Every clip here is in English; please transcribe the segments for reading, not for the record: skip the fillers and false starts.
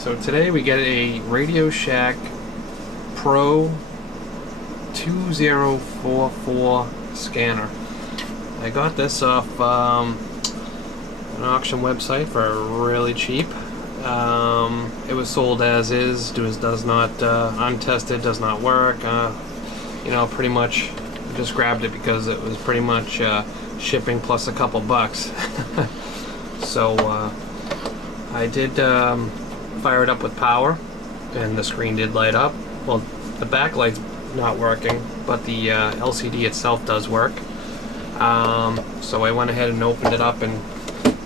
So today we get a Radio Shack PRO-2044 scanner. I got this off an auction website for really cheap. It was sold as is, does not untested, does not work. You know, pretty much just grabbed it because it was pretty much shipping plus a couple bucks. So I did fire it up with power, and the screen did light up. Well, the backlight's not working, but the LCD itself does work. So I went ahead and opened it up and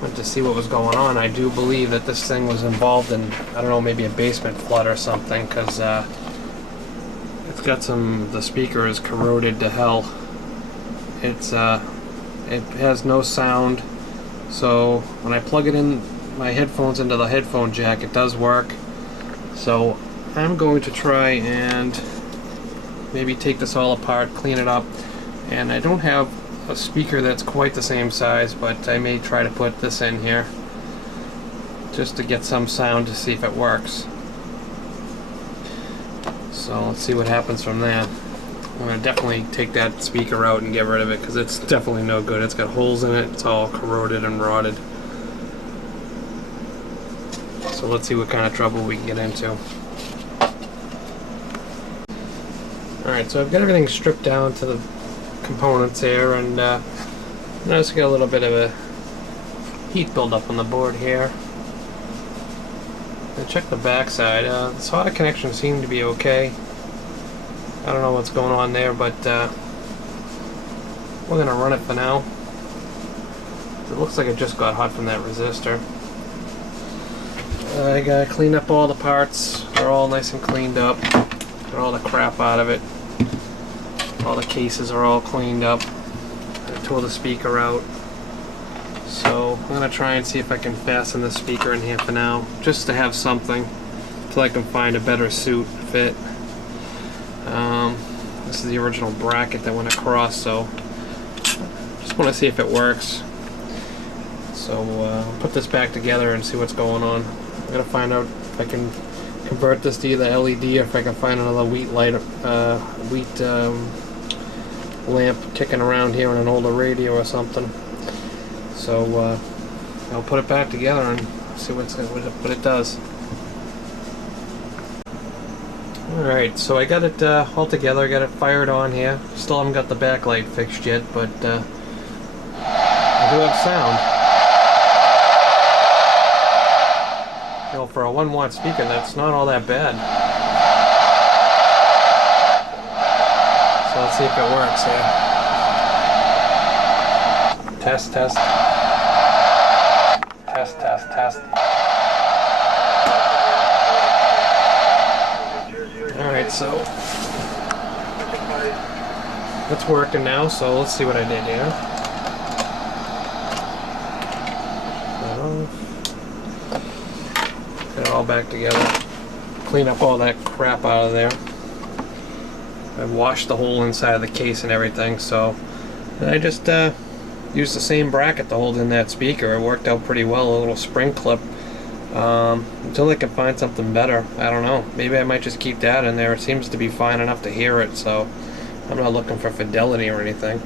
went to see what was going on. I do believe that this thing was involved in, I don't know, maybe a basement flood or something, because it's got the speaker is corroded to hell. It has no sound, so when I plug it in my headphones into the headphone jack, it does work. So I'm going to try and maybe take this all apart, clean it up, and I don't have a speaker that's quite the same size, but I may try to put this in here just to get some sound to see if it works. So let's see what happens from that. I'm going to definitely take that speaker out and get rid of it because it's definitely no good. It's got holes in it, it's all corroded and rotted. So let's see what kind of trouble we can get into. Alright, so I've got everything stripped down to the components here, and notice I got a little bit of a heat buildup on the board here. I check the back side. The solder connection seemed to be okay. I don't know what's going on there, but we're going to run it for now. It looks like it just got hot from that resistor. I got to clean up all the parts. They're all nice and cleaned up. Got all the crap out of it. All the cases are all cleaned up. I tore the speaker out. So I'm going to try and see if I can fasten the speaker in here for now, just to have something until I can find a better suit fit. This is the original bracket that went across, so just want to see if it works. So I'll put this back together and see what's going on. I'm going to find out if I can convert this to either LED or if I can find another wheat lamp kicking around here on an older radio or something. So I'll put it back together and see what it does. Alright, so I got it all together, got it fired on here. Still haven't got the backlight fixed yet, but I do have sound. You know, for a 1-watt speaker, that's not all that bad. So let's see if it works here. Test, test. Test, test, test. Alright, so it's working now, so let's see what I did here. Get it all back together. Clean up all that crap out of there. I washed the whole inside of the case and everything, so I just used the same bracket to hold in that speaker. It worked out pretty well, a little spring clip. Until I can find something better, I don't know. Maybe I might just keep that in there. It seems to be fine enough to hear it, so I'm not looking for fidelity or anything.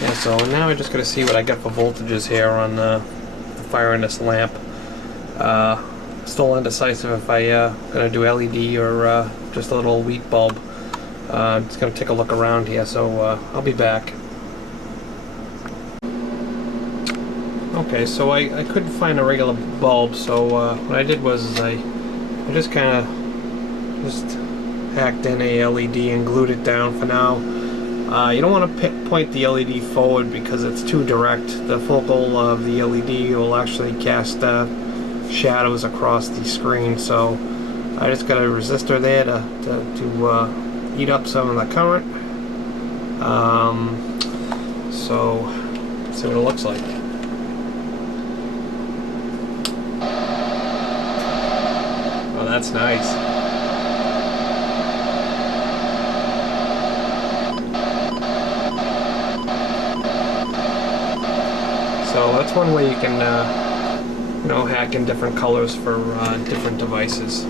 Yeah, so now I just got to see what I got for voltages here on firing this lamp. Still indecisive if I gonna do LED or just a little wheat bulb. I'm just gonna take a look around here, so I'll be back. Okay, so I couldn't find a regular bulb, so what I did was I just kind of hacked in a LED and glued it down for now. You don't want to point the LED forward because it's too direct. The focal of the LED will actually cast shadows across the screen, so I just got a resistor there to eat up some of the current. So let's see what it looks like. Oh, that's nice. So that's one way you can you know, hack in different colors for different devices.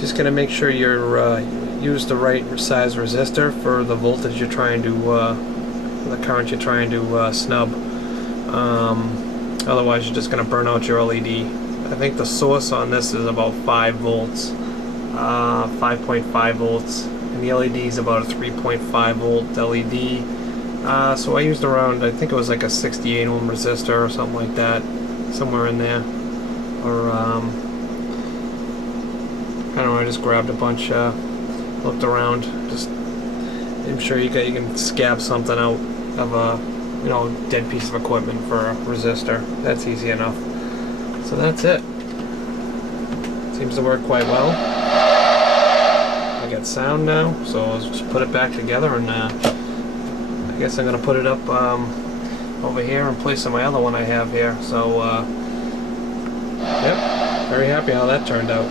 Just gonna make sure you're use the right size resistor for the voltage you're trying to, the current you're trying to snub. Otherwise, you're just gonna burn out your LED. I think the source on this is about 5 volts, 5.5 volts, and the LED is about a 3.5 volt LED. So I used around, I think it was like a 68 ohm resistor or something like that, somewhere in there. Or I don't know, I just grabbed a bunch, looked around, just I'm sure you can scab something out of a, you know, dead piece of equipment for a resistor. That's easy enough. So that's it. Seems to work quite well. I got sound now, so I'll just put it back together, and I guess I'm gonna put it up over here in place of my other one I have here. So yep, very happy how that turned out.